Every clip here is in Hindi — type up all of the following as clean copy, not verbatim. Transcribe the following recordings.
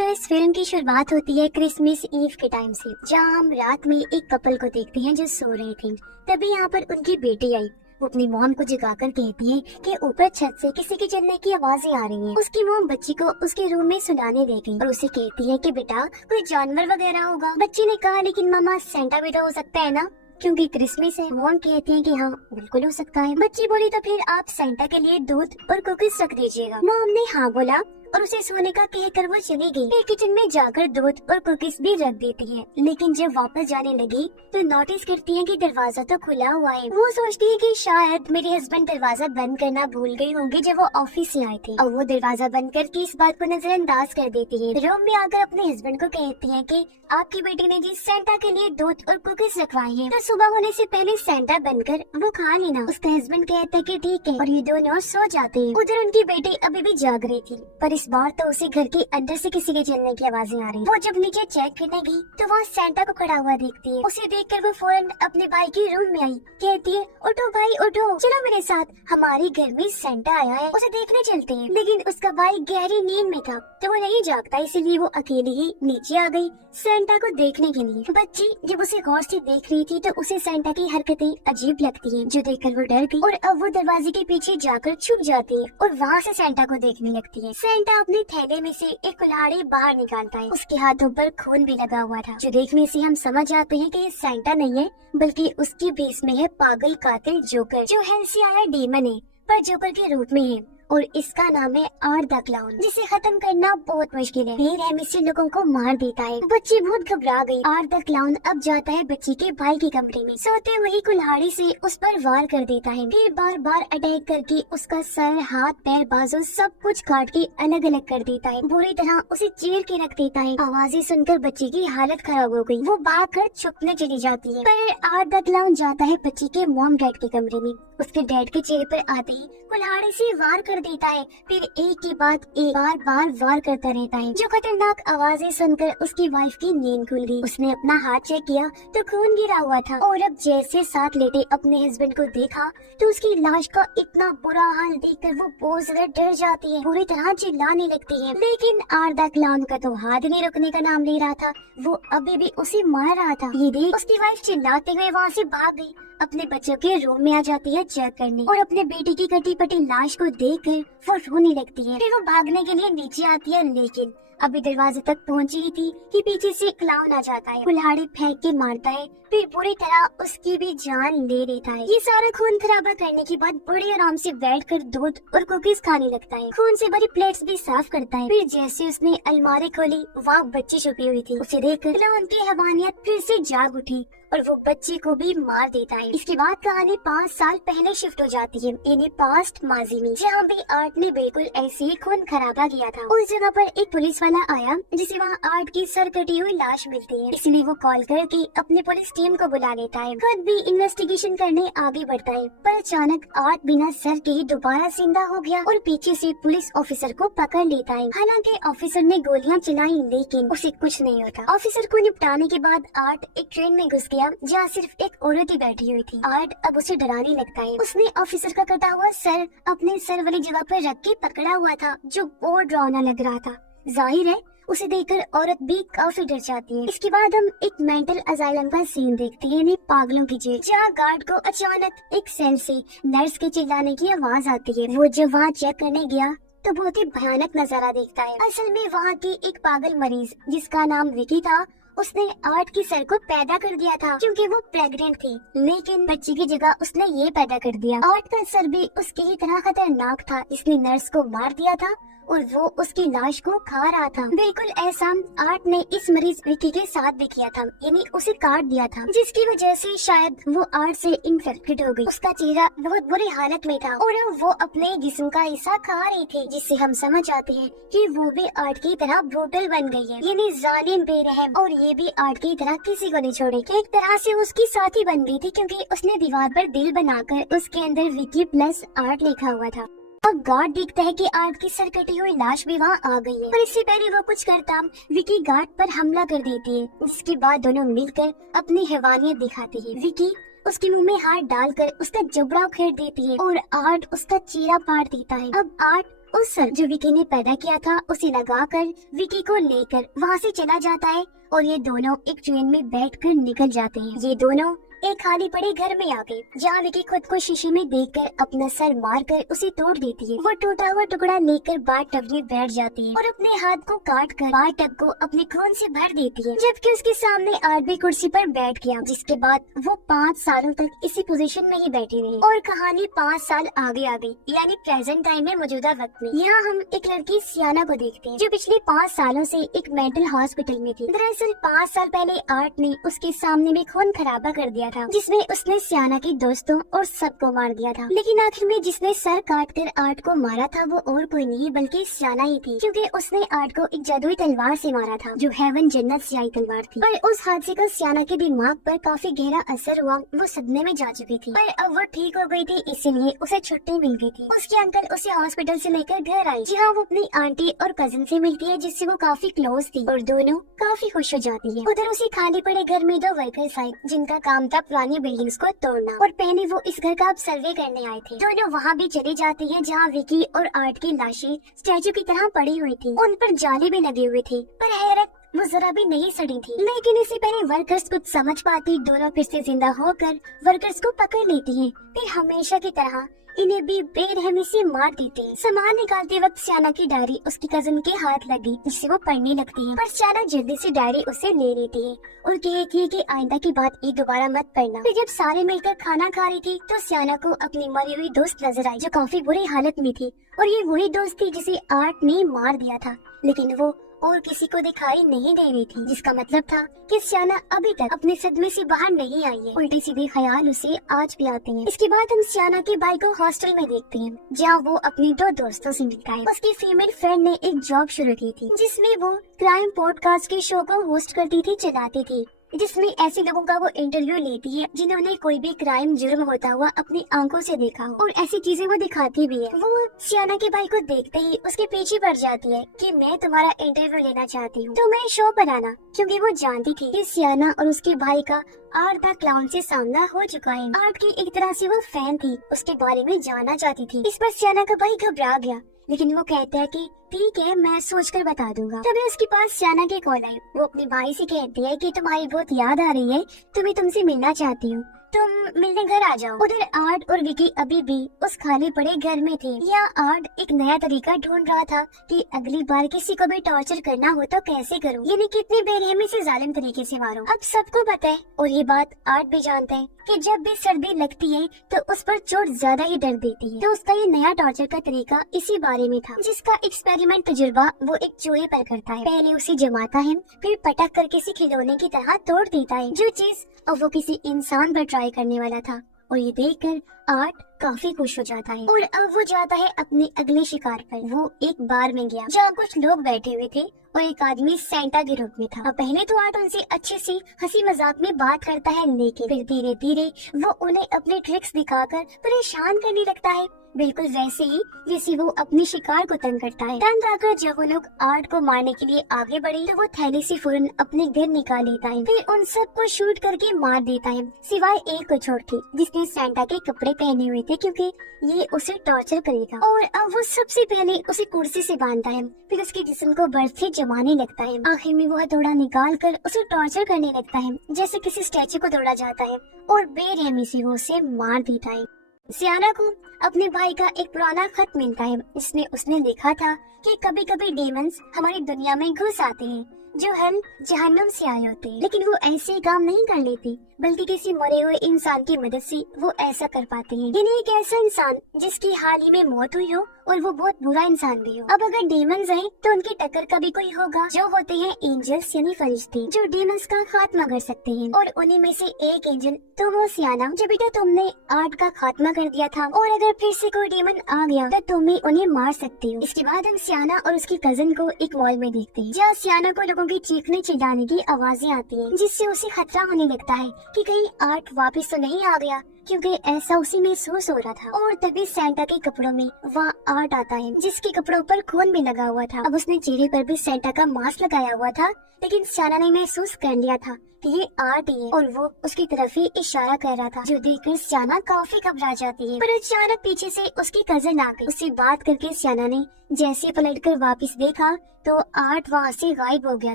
तो इस फिल्म की शुरुआत होती है क्रिसमस ईव के टाइम से, जहां हम रात में एक कपल को देखते हैं जो सो रहे थे। तभी यहाँ पर उनकी बेटी आई। वो अपनी मॉम को जगाकर कहती है कि ऊपर छत से किसी के चलने की आवाजें आ रही हैं। उसकी मॉम बच्ची को उसके रूम में सुलाने ले गई और उसे कहती है कि बेटा कोई जानवर वगैरह होगा। बच्ची ने कहा लेकिन मामा सेंटा भी तो हो सकता है ना, क्योंकि क्रिसमस है। मॉम कहती है कि हाँ बिल्कुल हो सकता है। बच्ची बोली तो फिर आप सेंटा के लिए दूध और कुकीज रख दीजिएगा। मॉम ने हाँ बोला और उसे सोने का कहकर वो चली गई। फिर किचन में जाकर दूध और कुकीज भी रख देती है, लेकिन जब वापस जाने लगी तो नोटिस करती है कि दरवाजा तो खुला हुआ है। वो सोचती है कि शायद मेरे हस्बैंड दरवाजा बंद करना भूल गए होंगे जब वो ऑफिस से आए थे, और वो दरवाजा बंद करके इस बात को नजरअंदाज कर देती है। रूम में आकर अपने हस्बैंड को कहती है कि आपकी बेटी ने जी सेंटा के लिए दूध और कुकीज रखवाई है, तो सुबह होने से पहले सेंटा बनकर वो खा लेना। उसका हस्बैंड कहता है कि ठीक है, और ये दोनों सो जाते हैं। उधर उनकी बेटी अभी भी जाग रही थी, पर इस बार तो उसे घर के अंदर से किसी के चलने की आवाजें आ रही। वो जब नीचे चेक करने गई तो वहाँ सेंटा को खड़ा हुआ देखती है। उसे देखकर वो फौरन अपने भाई के रूम में आई, कहती है उठो भाई उठो, चलो मेरे साथ, हमारे घर में सेंटा आया है, उसे देखने चलते हैं। लेकिन उसका भाई गहरी नींद में था तो वो नहीं जागता, इसीलिए वो अकेली ही नीचे आ गई सेंटा को देखने के लिए। बच्ची जब उसे गौर से देख रही थी तो उसे सेंटा की हरकतें अजीब लगती है, जो देखकर वो डर गई और अब वो दरवाजे के पीछे जाकर छुप जाती है और वहाँ से सेंटा को देखने लगती है। सेंटा अपने थैले में से एक कुल्हाड़ी बाहर निकालता है। उसके हाथों पर खून भी लगा हुआ था, जो देखने से हम समझ जाते हैं कि ये सेंटा नहीं है, बल्कि उसकी बेस में है पागल कातिल जोकर, जो हेल से आया डीमन है पर जोकर के रूप में है, और इसका नाम है आर्ट द क्लाउन, जिसे खत्म करना बहुत मुश्किल है। बेरहमी से लोगों को मार देता है। बच्ची बहुत घबरा गई। आर्ट द क्लाउन अब जाता है बच्ची के भाई के कमरे में, सोते वही कुल्हाड़ी से उस पर वार कर देता है। फिर बार बार अटैक करके उसका सर, हाथ, पैर, बाजू सब कुछ काट के अलग अलग कर देता है। बुरी तरह उसे चीर के रख देता है। आवाजें सुनकर बच्ची की हालत खराब हो गई। वो भाग कर छुपने चली जाती है। पर आर्ट द क्लाउन जाता है बच्ची के मॉम डैड के कमरे में। उसके डैड के चेहरे पर आते ही कुल्हाड़ी से वार कर देता है। फिर एक के बाद एक बार बार वार करता रहता है। जो खतरनाक आवाजें सुनकर उसकी वाइफ की नींद खुल गई। उसने अपना हाथ चेक किया तो खून गिरा हुआ था, और अब जैसे साथ लेटे अपने हस्बैंड को देखा तो उसकी लाश का इतना बुरा हाल देखकर वो बहुत ज्यादा डर जाती है, पूरी तरह चिल्लाने लगती है। लेकिन आर्ट द क्लाउन का तो हाथ नहीं रुकने का नाम ले रहा था, वो अभी भी उसे मार रहा था। ये देख उसकी वाइफ चिल्लाते हुए वहाँ से भाग गई। अपने बच्चों के रूम में आ जाती है चेक करने, और अपने बेटी की कटी पटी लाश को देखकर वो रोने लगती है। फिर वो भागने के लिए नीचे आती है, लेकिन अभी दरवाजे तक पहुंची ही थी कि पीछे से क्लाउन आ जाता है, कुल्हाड़ी फेंक के मारता है, फिर बुरी तरह उसकी भी जान ले लेता है। ये सारा खून खराबा करने के बाद बड़े आराम से बैठकर दूध और कुकीज खाने लगता है। खून से भरी प्लेट्स भी साफ करता है। फिर जैसे उसने अलमारी खोली, वहाँ बच्ची छुपी हुई थी। उसे देखकर क्लाउन की हैवानियत फिर से जाग उठी और वो बच्चे को भी मार देता है। इसके बाद कहानी 5 साल पहले शिफ्ट हो जाती है, यानी पास्ट माजी में, जहाँ भी आर्ट ने बिल्कुल ऐसे ही खून खराबा किया था। उस जगह पर एक पुलिस वाला आया, जिसे वहाँ आर्ट की सर कटी हुई लाश मिलती है। इसलिए वो कॉल करके अपनी पुलिस टीम को बुला लेता है। खुद भी इन्वेस्टिगेशन करने आगे बढ़ता है, पर अचानक आर्ट बिना सर के ही दोबारा जिंदा हो गया और पीछे से पुलिस ऑफिसर को पकड़ लेता है। हालांकि ऑफिसर ने गोलियां चलाई, लेकिन उसे कुछ नहीं होता। ऑफिसर को निपटाने के बाद आर्ट एक ट्रेन में घुस गया, जहाँ सिर्फ एक औरत ही बैठी हुई थी। आर्ट अब उसे डराने लगता है। उसने ऑफिसर का कटा हुआ सर अपने सर वाली जगह पर रख के पकड़ा हुआ था, जो बहुत डरावना लग रहा था। जाहिर है उसे देखकर औरत भी काफी डर जाती है। इसके बाद हम एक मेंटल असाइलम का सीन देखते हैं, यानी पागलों की जेल, जहाँ गार्ड को अचानक एक सेल से नर्स के चिल्लाने की आवाज आती है। वो जब वहाँ चेक करने गया तो बहुत ही भयानक नजारा देखता है। असल में वहाँ की एक पागल मरीज, जिसका नाम विकी था, उसने आर्ट की सर को पैदा कर दिया था क्योंकि वो प्रेग्नेंट थी, लेकिन बच्ची की जगह उसने ये पैदा कर दिया। आर्ट का सर भी उसकी ही तरह खतरनाक था, इसने नर्स को मार दिया था और वो उसकी लाश को खा रहा था। बिल्कुल ऐसा आर्ट ने इस मरीज विकी के साथ भी किया था, यानी उसे काट दिया था, जिसकी वजह से शायद वो आर्ट से इन्फेक्टेड हो गई। उसका चेहरा बहुत बुरी हालत में था और वो अपने जिस्म का हिस्सा खा रही थी, जिससे हम समझ जाते हैं कि वो भी आर्ट की तरह ब्रूटल बन गई है, यानी जालिम, बेरहम, और ये भी आर्ट की तरह किसी को नहीं छोड़ेगी। एक तरह से उसकी साथी बन गई थी, क्योंकि उसने दीवार पर दिल बनाकर उसके अंदर विकी प्लस आर्ट लिखा हुआ था। अब गार्ड देखता है कि आर्ट की सर कटी हुई लाश भी वहाँ आ गई है, पर इससे पहले वो कुछ करता विकी गार्ड पर हमला कर देती है। इसके बाद दोनों मिलकर अपनी हैवानियत दिखाती है। विकी उसके मुंह में हाथ डालकर उसका जबड़ा उखेड़ देती है और आर्ट उसका चेहरा फाड़ देता है। अब आर्ट उस सर जो विकी ने पैदा किया था उसे लगाकर विकी को लेकर वहाँ से चला जाता है और ये दोनों एक ट्रेन में बैठकर निकल जाते हैं। ये दोनों एक खाली पड़े घर में आ गए जहाँ विकी खुद को शीशे में देखकर अपना सर मारकर उसे तोड़ देती है। वो टूटा हुआ टुकड़ा लेकर बाथटब में बैठ जाती है और अपने हाथ को काट कर बाथटब को अपने खून से भर देती है, जबकि उसके सामने आदमी कुर्सी पर बैठ गया। जिसके बाद वो 5 सालों तक इसी पोजीशन में ही बैठी रही और कहानी 5 साल आगे आ गई, यानी प्रेजेंट टाइम में मौजूदा वक्त में। यहाँ हम एक लड़की सियाना को देखते हैं जो पिछले 5 सालों से एक मेंटल हॉस्पिटल में थी। दरअसल 5 साल पहले आर्ट ने उसके सामने में खून खराबा कर दिया था, जिसमें उसने सियाना के दोस्तों और सबको मार दिया था। लेकिन आखिर में जिसने सर काटकर आर्ट को मारा था वो और कोई नहीं बल्कि सियाना ही थी, क्योंकि उसने आर्ट को एक जादुई तलवार से मारा था जो हेवन जन्नत से आई तलवार थी। पर उस हादसे का सियाना के दिमाग पर काफी गहरा असर हुआ, वो सदमे में जा चुकी थी। पर अब वो ठीक हो गई थी, इसीलिए उसे छुट्टी मिल गई थी। उसके अंकल उसे हॉस्पिटल से लेकर घर आए, जहाँ वो अपनी आंटी और कजिन से मिलती है जिससे वो काफी क्लोज थी और दोनों काफी खुश हो जाती है। उधर उसी खाली पड़े घर में 2 वर्कर्स आए जिनका काम था पुरानी बिल्डिंग्स को तोड़ना, और पहले वो इस घर का अब सर्वे करने आए थे। दोनों वहाँ भी चले जाते हैं जहाँ विकी और आर्ट की लाशें स्टैचू की तरह पड़ी हुई थी। उन पर जाले भी लगे हुए थे, पर हैरत वो जरा भी नहीं सड़ी थी। लेकिन इससे पहले वर्कर्स कुछ समझ पाती, दोनों फिर से जिंदा होकर वर्कर्स को पकड़ लेती हैं। फिर हमेशा की तरह इन्हें भी बेरहमी से मार देते हैं। सामान निकालते वक्त सियाना की डायरी उसकी कजिन के हाथ लगी, जिससे वो पढ़ने लगती है। पर सियाना जल्दी से डायरी उसे ले लेती है और कहती है कि आइंदा की बात ये दोबारा मत पढ़ना। फिर जब सारे मिलकर खाना खा रही थी तो सियाना को अपनी मरी हुई दोस्त नजर आई जो काफी बुरी हालत में थी, और ये वही दोस्त थी जिसे आर्ट ने मार दिया था। लेकिन वो और किसी को दिखाई नहीं दे रही थी, जिसका मतलब था कि सियाना अभी तक अपने सदमे से बाहर नहीं आई है। उल्टे सीधे ख्याल उसे आज भी आते हैं। इसके बाद हम सियाना के भाई को हॉस्टल में देखते हैं जहाँ वो अपने 2 दोस्तों से मिलता है। उसकी फीमेल फ्रेंड ने एक जॉब शुरू की थी जिसमें वो क्राइम पॉडकास्ट के शो को होस्ट करती थी, चलाती थी, जिसमें ऐसे लोगों का वो इंटरव्यू लेती है जिन्होंने कोई भी क्राइम जुर्म होता हुआ अपनी आंखों से देखा हो, और ऐसी चीजें वो दिखाती भी है। वो सियाना के भाई को देखते ही उसके पीछे पड़ जाती है कि मैं तुम्हारा इंटरव्यू लेना चाहती हूँ, तो मैं शो पर आना, क्योंकि वो जानती थी कि सियाना और उसके भाई का आर्ट द क्लाउन से सामना हो चुका है। आर्ट की एक तरह से वो फैन थी, उसके बारे में जानना चाहती थी। इस पर सियाना का भाई घबरा गया, लेकिन वो कहता है कि ठीक है, मैं सोचकर बता दूंगा। तभी उसके पास सियाना के कॉल आई। वो अपने भाई से कहती है कि तुम्हारी बहुत याद आ रही है, तो मैं तुमसे मिलना चाहती हूँ, तुम मिलने घर आ जाओ। उधर आर्ट और विकी अभी भी उस खाली पड़े घर में थे। यहाँ आर्ट एक नया तरीका ढूंढ रहा था कि अगली बार किसी को भी टॉर्चर करना हो तो कैसे करूँ, यानी कितनी बेरहमी से जालिम तरीके से मारूं। अब सबको पता है और ये बात आर्ट भी जानता है कि जब भी सर्दी लगती है तो उस पर चोट ज्यादा ही दर्द देती है। तो उसका ये नया टॉर्चर का तरीका इसी बारे में था, जिसका एक्सपेरिमेंट तजुर्बा वो एक चूहे पर करता है। पहले उसे जमाता है, फिर पटक कर किसी खिलौने की तरह तोड़ देता है, जो चीज अब वो किसी इंसान पर ट्राई करने वाला था। और ये देखकर आर्ट काफी खुश हो जाता है और अब वो जाता है अपने अगले शिकार पर। वो एक बार में गया जहाँ कुछ लोग बैठे हुए थे और एक आदमी सेंटा के रूप में था। अब पहले तो आर्ट उनसे अच्छे से हंसी मजाक में बात करता है, लेकिन फिर धीरे धीरे वो उन्हें अपने ट्रिक्स दिखाकर परेशान करने लगता है, बिल्कुल वैसे ही जैसे वो अपने शिकार को तंग करता है। तंग आकर जब वो लोग आर्ट को मारने के लिए आगे बढ़े तो वो थैली से फौरन अपने गन निकाल लेता है, फिर उन सबको शूट करके मार देता है, सिवाय एक को छोड़ के जिसने सेंटा के कपड़े पहने हुए थे, क्योंकि ये उसे टॉर्चर करेगा। और अब वो सबसे पहले उसे कुर्सी से बांधता है, फिर उसके जिस्म को बर्फ से जमाने लगता है। आखिर में वो हथौड़ा निकाल कर उसे टॉर्चर करने लगता है जैसे किसी स्टैचू को तोड़ा जाता है, और बेरहमी से वो उसे मार देता है। सियाना को अपने भाई का एक पुराना खत मिलता है, इसमें उसने लिखा था कि कभी कभी डेमंस हमारी दुनिया में घुस आते हैं जो हल जहन्नुम से आए होते हैं, लेकिन वो ऐसे काम नहीं कर लेते, बल्कि किसी मरे हुए इंसान की मदद से वो ऐसा कर पाते हैं। यानी एक ऐसा इंसान जिसकी हाल ही में मौत हुई हो और वो बहुत बुरा इंसान भी हो। अब अगर डेमंस हैं तो उनकी टक्कर का भी कोई होगा, जो होते हैं एंजल्स यानी फरिश्ते, जो डेमंस का खात्मा कर सकते हैं। और उन्हीं में से एक एंजल तो वो सियाना, जो बेटा तुमने आर्ट का खात्मा कर दिया था, और अगर फिर से कोई डेमन आ गया तो तुम भी उन्हें मार सकती हो। इसके बाद हम सियाना और उसकी कजिन को एक मॉल में देखते हैं, जहाँ सियाना को लोगों की चीखने चिल्लाने की आवाजें आती हैं, जिससे उसे खतरा होने लगता है कि कहीं आर्ट वापस तो नहीं आ गया, क्योंकि ऐसा उसे महसूस हो रहा था। और तभी सेंटा के कपड़ों में वहाँ आर्ट आता है, जिसके कपड़ों पर खून भी लगा हुआ था। अब उसने चेहरे पर भी सेंटा का मास्क लगाया हुआ था, लेकिन सियाना ने महसूस कर लिया था कि ये आर्ट ही है और वो उसकी तरफ ही इशारा कर रहा था, जो देखकर सियाना काफी घबरा जाती है। पर अचानक पीछे से उसकी कजन आ गई। उससे बात करके सियाना ने जैसे पलटकर वापस देखा तो आर्ट वहाँ से गायब हो गया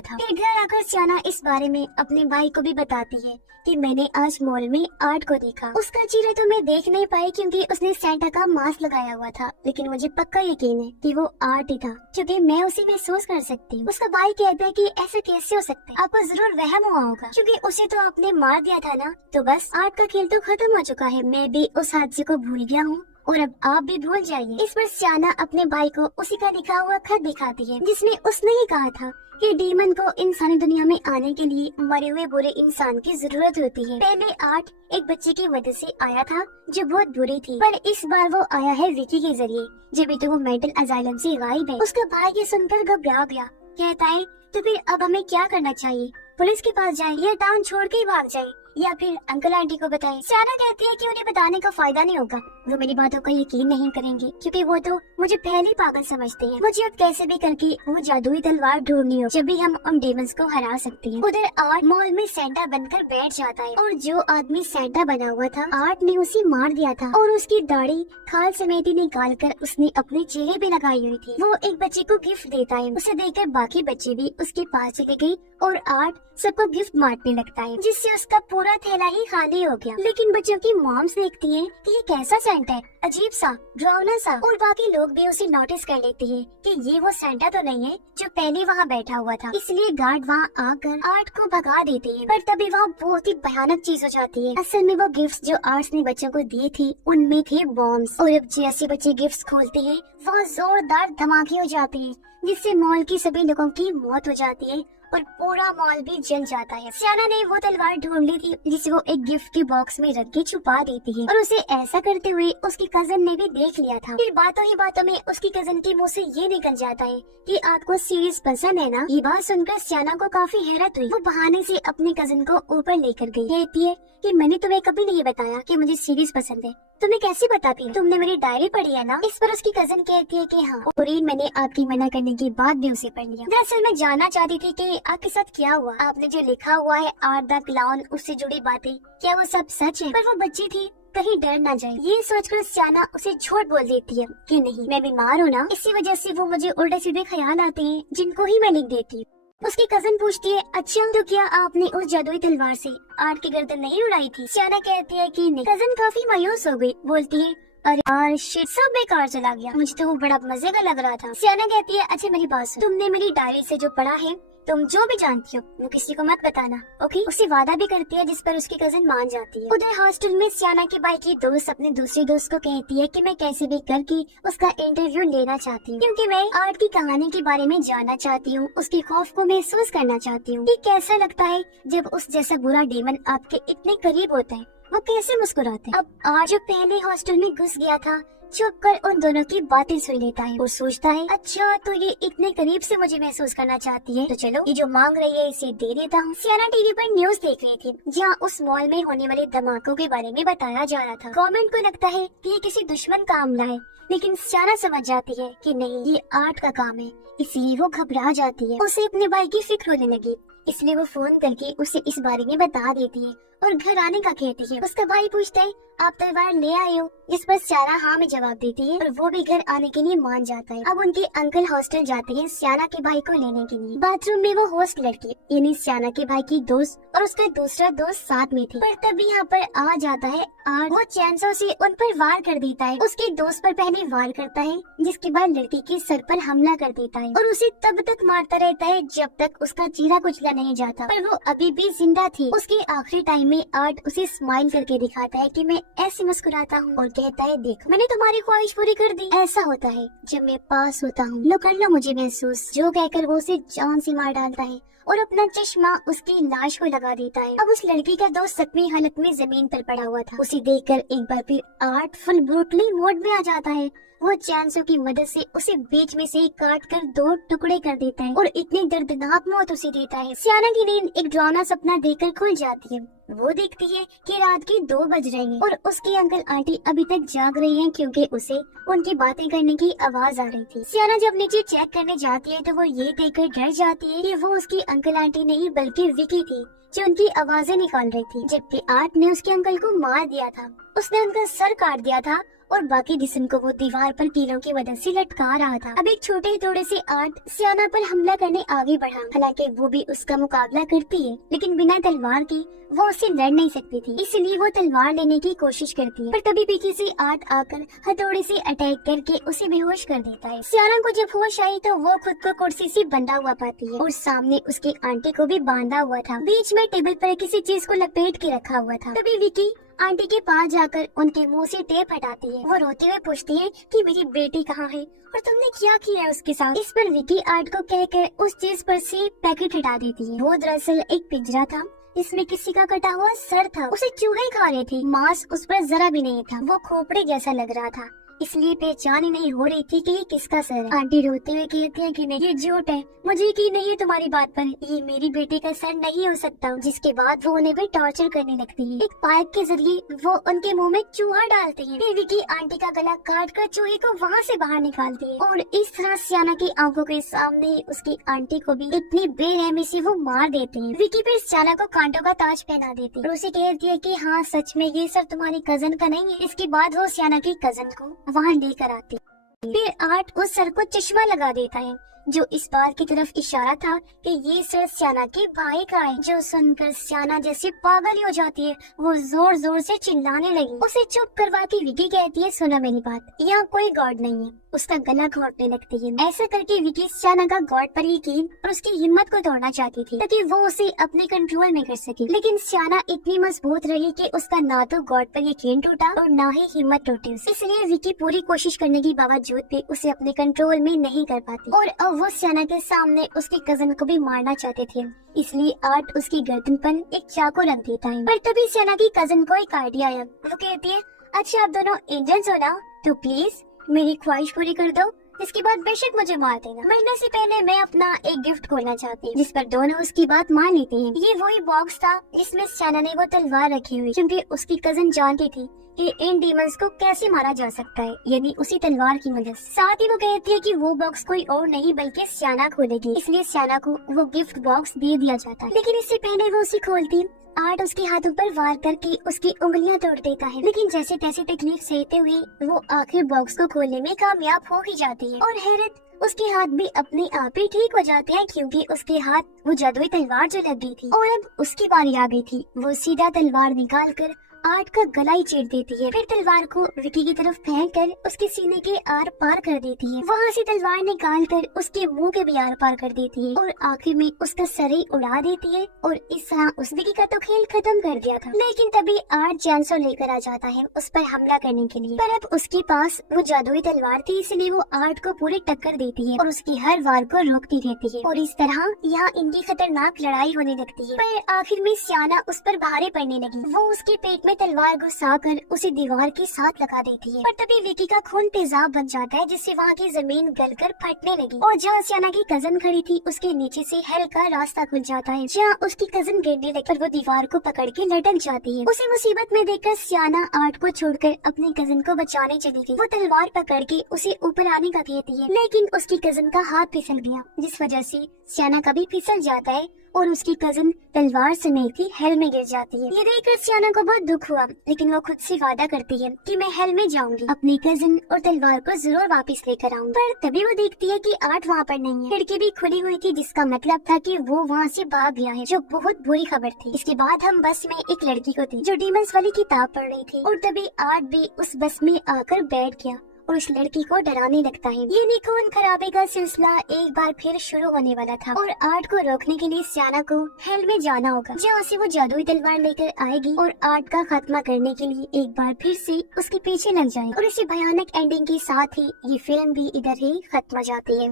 था। फिर घर आकर सियाना इस बारे में अपने भाई को भी बताती है कि मैंने आज मॉल में आर्ट को देखा। उसका चेहरा तो मैं देख नहीं पाई क्योंकि उसने सेंटा का मास्क लगाया हुआ था, लेकिन मुझे पक्का यकीन है कि वो आर्ट ही था क्योंकि मैं उसे महसूस कर सकती हूँ। उसका भाई कहता है कि ऐसा कैसे हो सकता है, आपको जरूर वहम हुआ होगा क्योंकि उसे तो आपने मार दिया था ना, तो बस आर्ट का खेल तो खत्म हो चुका है। मैं भी उस हादसे को भूल गया हूँ और अब आप भी भूल जाइए। इस पर सियाना अपने भाई को उसी का लिखा हुआ खत दिखाती है जिसमें उसने ही कहा था कि डीमन को इंसानी दुनिया में आने के लिए मरे हुए बुरे इंसान की जरूरत होती है। पहले आर्ट एक बच्चे की वजह से आया था जो बहुत बुरी थी, पर इस बार वो आया है विकी के जरिए, जब भी तो वो मेंटल अजाइलम से गायब है। उसका भाई ये सुनकर घबरा गया, कहता है तो फिर अब हमें क्या करना चाहिए, पुलिस के पास जाए या टाउन छोड़ के ही भाग जाए या फिर अंकल आंटी को बताएं। सियाना कहती है कि उन्हें बताने का फायदा नहीं होगा, वो मेरी बातों का यकीन नहीं करेंगे क्योंकि वो तो मुझे पहले ही पागल समझते हैं। मुझे अब कैसे भी करके वो जादुई तलवार ढूंढनी हो जब भी हम उन डेमंस को हरा सकते हैं। उधर आर्ट मॉल में सेंटा बनकर बैठ जाता है और जो आदमी सेंटा बना हुआ था आर्ट ने उसे मार दिया था और उसकी दाढ़ी खाल समेत निकाल कर उसने अपने चेहरे पे लगाई हुई थी। वो एक बच्चे को गिफ्ट देता है, उसे देखकर बाकी बच्चे भी उसके पास चले गए और आर्ट सबको गिफ्ट बांटने लगता है जिससे उसका पूरा थैला ही खाली हो गया। लेकिन बच्चों की मॉम्स देखती है कि ये कैसा सेंटा है, अजीब सा, डरावना सा, और बाकी लोग भी उसे नोटिस कर लेते हैं कि ये वो सेंटा तो नहीं है जो पहले वहाँ बैठा हुआ था। इसलिए गार्ड वहाँ आकर आर्ट को भगा देते हैं। पर तभी वहाँ बहुत ही भयानक चीज हो जाती है। असल में वो गिफ्ट्स जो आर्ट ने बच्चों को दिए थे उनमें थे बॉम्ब्स, और अब जैसे बच्चे गिफ्ट्स खोलते हैं वहाँ जोरदार धमाके हो जाते हैं जिससे मॉल की सभी लोगों की मौत हो जाती है और पूरा मॉल भी जल जाता है। सियाना ने वो तलवार ढूंढ ली थी जिसे वो एक गिफ्ट के बॉक्स में रख के छुपा देती है और उसे ऐसा करते हुए उसकी कजन ने भी देख लिया था। फिर बातों ही बातों में उसकी कजन के मुंह से ये निकल जाता है कि आपको सीरीज पसंद है ना। ये बात सुनकर सियाना को काफी हैरत हुई। वो बहाने से अपनी कजन को ऊपर लेकर गई, कहती है कि मैंने तुम्हें कभी नहीं बताया कि मुझे सीरीज पसंद है, तुम्हें कैसे पता थी, तुमने मेरी डायरी पढ़ी है ना। इस पर उसकी कजन कहती है कि हाँ, और मैंने आपकी मना करने के बाद भी उसे पढ़ लिया। दरअसल मैं जानना चाहती थी कि आपके साथ क्या हुआ, आपने जो लिखा हुआ है आर्ट द क्लाउन, उससे जुड़ी बातें, क्या वो सब सच है। पर वो बच्ची थी, कहीं डर ना जाए। ये सोचकर सियाना उसे झूठ बोल देती है कि नहीं, मैं बीमार हूँ ना, इसी वजह से वो मुझे उल्टे सीधे ख्याल आते हैं जिनको ही मैं लिख देती हूँ। उसकी कजन पूछती है अच्छा तो क्या आपने उस जादुई तलवार से आर्ट की गर्दन नहीं उड़ाई थी। सियाना कहती है कि नहीं। कजन काफी मायूस हो गई, बोलती है अरे यार शिट, सब बेकार चला गया, मुझे तो वो बड़ा मजे का लग रहा था। सियाना कहती है अच्छा मेरी बात सुन, तुमने मेरी डायरी से जो पढ़ा है, तुम जो भी जानती हो वो किसी को मत बताना, ओके। उसे वादा भी करती है जिस पर उसकी कजन मान जाती है। उधर हॉस्टल में सियाना की भाई की दोस्त अपने दूसरे दोस्त को कहती है कि मैं कैसे भी करके उसका इंटरव्यू लेना चाहती हूँ क्योंकि मैं आर्ट की कहानी के बारे में जानना चाहती हूँ, उसके खौफ को महसूस करना चाहती हूँ कि कैसा लगता है जब उस जैसा बुरा डेमन आपके इतने करीब होता है, वो कैसे मुस्कुराते हैं। अब आर्ट जो पहले हॉस्टल में घुस गया था चुप कर उन दोनों की बातें सुन लेता है और सोचता है अच्छा तो ये इतने करीब से मुझे महसूस करना चाहती है, तो चलो ये जो मांग रही है इसे दे देता हूँ। सियाना टीवी पर न्यूज देख रही थी जहाँ उस मॉल में होने वाले धमाकों के बारे में बताया जा रहा था। गवर्नमेंट को लगता है कि ये किसी दुश्मन का हमला है, लेकिन सियाना समझ जाती है कि नहीं, ये आर्ट का काम है, इसलिए वो घबरा जाती है। उसे अपने भाई की फिक्र होने लगी, इसलिए वो फोन करके उसे इस बारे में बता देती है और घर आने का कहती है। उसका भाई पूछता है आप तलवार ले आए हो, जिस पर सियाना हाँ में जवाब देती है और वो भी घर आने के लिए मान जाता है। अब उनके अंकल हॉस्टल जाते हैं सियाना के भाई को लेने के लिए। बाथरूम में वो होस्ट लड़की यानी सियाना के भाई की दोस्त और उसका दूसरा दोस्त साथ में थी, पर तभी यहाँ पर आ जाता है आर्ट। वो चैनसो से उन पर वार कर देता है, उसके दोस्त पर पहले वार करता है जिसके बाद लड़की के सर पर हमला कर देता है और उसे तब तक मारता रहता है जब तक उसका चेहरा कुचला नहीं जाता, पर वो अभी भी जिंदा थी। उसके आखिरी टाइम में आर्ट उसे स्माइल करके दिखाता है कि मैं ऐसे मुस्कुराता हूँ और कहता है देखो मैंने तुम्हारी ख्वाहिश पूरी कर दी, ऐसा होता है जब मैं पास होता हूँ, लो कर लो मुझे महसूस। जो कहकर वो उसे जान से मार डालता है और अपना चश्मा उसकी लाश को लगा देता है। अब उस लड़की का दोस्त जख्मी हालत में जमीन पर पड़ा हुआ था, उसे देखकर एक बार फिर आर्ट फुल ब्रूटली मोड में आ जाता है। वो चैनसो की मदद से उसे बीच में से काट कर 2 टुकड़े कर देता है और इतनी दर्दनाक मौत उसे देता है। सियाना की नींद एक डरावना सपना देखकर खुल जाती है। वो देखती है कि रात के 2 बज रहे हैं और उसके अंकल आंटी अभी तक जाग रही हैं क्योंकि उसे उनकी बातें करने की आवाज आ रही थी। सियाना जब नीचे चेक करने जाती है तो वो ये देखकर डर जाती है कि वो उसकी अंकल आंटी नहीं बल्कि विकी थी जो उनकी आवाजें निकाल रही थी, जबकि आर्ट ने उसके अंकल को मार दिया था। उसने उनका सर काट दिया था और बाकी जिस्म को वो दीवार पर कीलों की मदद से लटका रहा था। अब एक छोटे हथौड़े से आर्ट सियाना पर हमला करने आगे बढ़ा। हालांकि वो भी उसका मुकाबला करती है लेकिन बिना तलवार के वो उससे लड़ नहीं सकती थी, इसलिए वो तलवार लेने की कोशिश करती है। पर तभी पीछे से आर्ट आकर हथौड़े से अटैक करके उसे बेहोश कर देता है। सियाना को जब होश आई तो वो खुद को कुर्सी से बंधा हुआ पाती है और सामने उसके आंटी को भी बांधा हुआ था। बीच में टेबल पर किसी चीज को लपेट के रखा हुआ था। तभी विकी आंटी के पास जाकर उनके मुंह से टेप हटाती है। वो रोते हुए पूछती है कि मेरी बेटी कहाँ है और तुमने क्या किया है उसके साथ। इस पर विकी आर्ट को कहकर उस चीज पर से पैकेट हटा देती है। वो दरअसल एक पिंजरा था, इसमें किसी का कटा हुआ सर था। उसे चूहे खा रहे थे, मांस उस पर जरा भी नहीं था। वो खोपड़े जैसा लग रहा था, इसलिए पहचान ही नहीं हो रही थी कि ये किसका सर है। आंटी रोते हुए कहती है कि नहीं ये झूठ है, मुझे यकीन नहीं है तुम्हारी बात पर, ये मेरी बेटी का सर नहीं हो सकता। जिसके बाद वो उन्हें भी टॉर्चर करने लगती है। एक पाइप के जरिए वो उनके मुंह में चूहा डालती है। फिर विकी आंटी का गला काट कर चूहे को वहाँ से बाहर निकालती है और इस तरह सियाना की आंखों के सामने उसकी आंटी को भी इतनी बेरहमी से वो मार देते हैं। विकी फिर सियाना को कांटों का ताज पहना देती है और उसे कहती है कि हाँ सच में ये सर तुम्हारी कजन का नहीं है। इसके बाद वो सियाना की कजन को वहाँ लेकर आती। फिर आर्ट उस सर को चश्मा लगा देता है जो इस बात की तरफ इशारा था कि ये सर सियाना के भाई का है। जो सुनकर सियाना जैसे पागल हो जाती है, वो जोर जोर से चिल्लाने लगी। उसे चुप करवा के विकी कहती है सुनो मेरी बात, यहाँ कोई गॉड नहीं है। उसका गला घोटने लगती है। ऐसा करके विकी सियाना का गॉड पर यकीन और उसकी हिम्मत को तोड़ना चाहती थी ताकि वो उसे अपने कंट्रोल में कर सके, लेकिन सियाना इतनी मजबूत रही कि उसका ना तो गॉड पर यकीन टूटा और ना ही हिम्मत टूटी। इसलिए विकी पूरी कोशिश करने के बावजूद भी उसे अपने कंट्रोल में नहीं कर पाती और अब वो सियाना के सामने उसके कजन को भी मारना चाहते थे। इसलिए आर्ट उसकी गर्दन पर एक चाकू रख देता है। पर तभी सियाना की कजन को एक आइडिया आया। वो कहती है अच्छा आप दोनों इंडियंस हो ना, तो प्लीज मेरी ख्वाहिश पूरी कर दो, इसके बाद बेशक मुझे मार देना। मरने से पहले मैं अपना एक गिफ्ट खोलना चाहती हूँ। जिस पर दोनों उसकी बात मान लेती हैं। ये वही बॉक्स था जिसमें सियाना ने वो तलवार रखी हुई, क्योंकि उसकी कजन जानती थी कि इन डीमंस को कैसे मारा जा सकता है, यानी उसी तलवार की मदद। साथ ही वो कहती है कि वो बॉक्स कोई और नहीं बल्कि सियाना खोलेगी, इसलिए सियाना को वो गिफ्ट बॉक्स दे दिया जाता है। लेकिन इससे पहले वो उसे खोलती, आर्ट उसके हाथों पर वार करके उसकी उंगलियां तोड़ देता है। लेकिन जैसे तैसे तकलीफ सहते हुए वो आखिर बॉक्स को खोलने में कामयाब हो ही जाती है और हैरत उसके हाथ भी अपने आप ही ठीक हो जाते हैं, क्योंकि उसके हाथ वो जादुई तलवार जो लग गई थी और अब उसकी बारी आ गई थी। वो सीधा तलवार निकाल कर आर्ट का गला ही चीर देती है। फिर तलवार को विकी की तरफ फेंक कर उसके सीने के आर पार कर देती है। वहाँ से तलवार निकाल कर उसके मुंह के भी आर पार कर देती है और आखिर में उसका सर ही उड़ा देती है और इस तरह उस विकी का तो खेल खत्म कर दिया था। लेकिन तभी आर्ट चैनसो लेकर आ जाता है उस पर हमला करने के लिए, पर अब उसके पास वो जादुई तलवार थी, इसलिए वो आर्ट को पूरी टक्कर देती है और उसकी हर वार को रोकती रहती है और इस तरह यहाँ इनकी खतरनाक लड़ाई होने लगती है। पर आखिर में सियाना उस पर भारी पड़ने लगी। वो उसके पेट में तलवार घुसाकर उसे दीवार के साथ लगा देती है। पर तभी विकी का खून तेजाब बन जाता है, जिससे वहाँ की जमीन गलकर फटने लगी और जहाँ सियाना की कजन खड़ी थी उसके नीचे से हल्का रास्ता खुल जाता है, जहाँ उसकी कजन गिरने लगी पर वो दीवार को पकड़ के लटक जाती है। उसे मुसीबत में देखकर सियाना आर्ट को छोड़कर अपनी कजन को बचाने चली गई। वो तलवार पकड़ के उसे ऊपर आने का कहती है, लेकिन उसकी कजन का हाथ फिसल गया, जिस वजह से सियाना का भी फिसल जाता है और उसकी कजन तलवार समेत ही हेल में गिर जाती है। ये देखकर सियाना को बहुत दुख हुआ, लेकिन वो खुद से वादा करती है कि मैं हेल में जाऊंगी, अपनी कजन और तलवार को जरूर वापस लेकर आऊंगी। पर तभी वो देखती है कि आर्ट वहाँ पर नहीं है। खिड़की भी खुली हुई थी, जिसका मतलब था कि वो वहाँ से भाग गया है, जो बहुत बुरी खबर थी। इसके बाद हम बस में एक लड़की को थी जो डीमंस वाली किताब पढ़ रही थी और तभी आर्ट भी उस बस में आकर बैठ गया और उस लड़की को डराने लगता है। ये खून खराबे का सिलसिला एक बार फिर शुरू होने वाला था और आर्ट को रोकने के लिए सियाना को हेल में जाना होगा, जहाँ से वो जादुई तलवार लेकर आएगी और आर्ट का खात्मा करने के लिए एक बार फिर से उसके पीछे लग जाए। और इसी भयानक एंडिंग के साथ ही ये फिल्म भी इधर ही खत्म हो जाती है।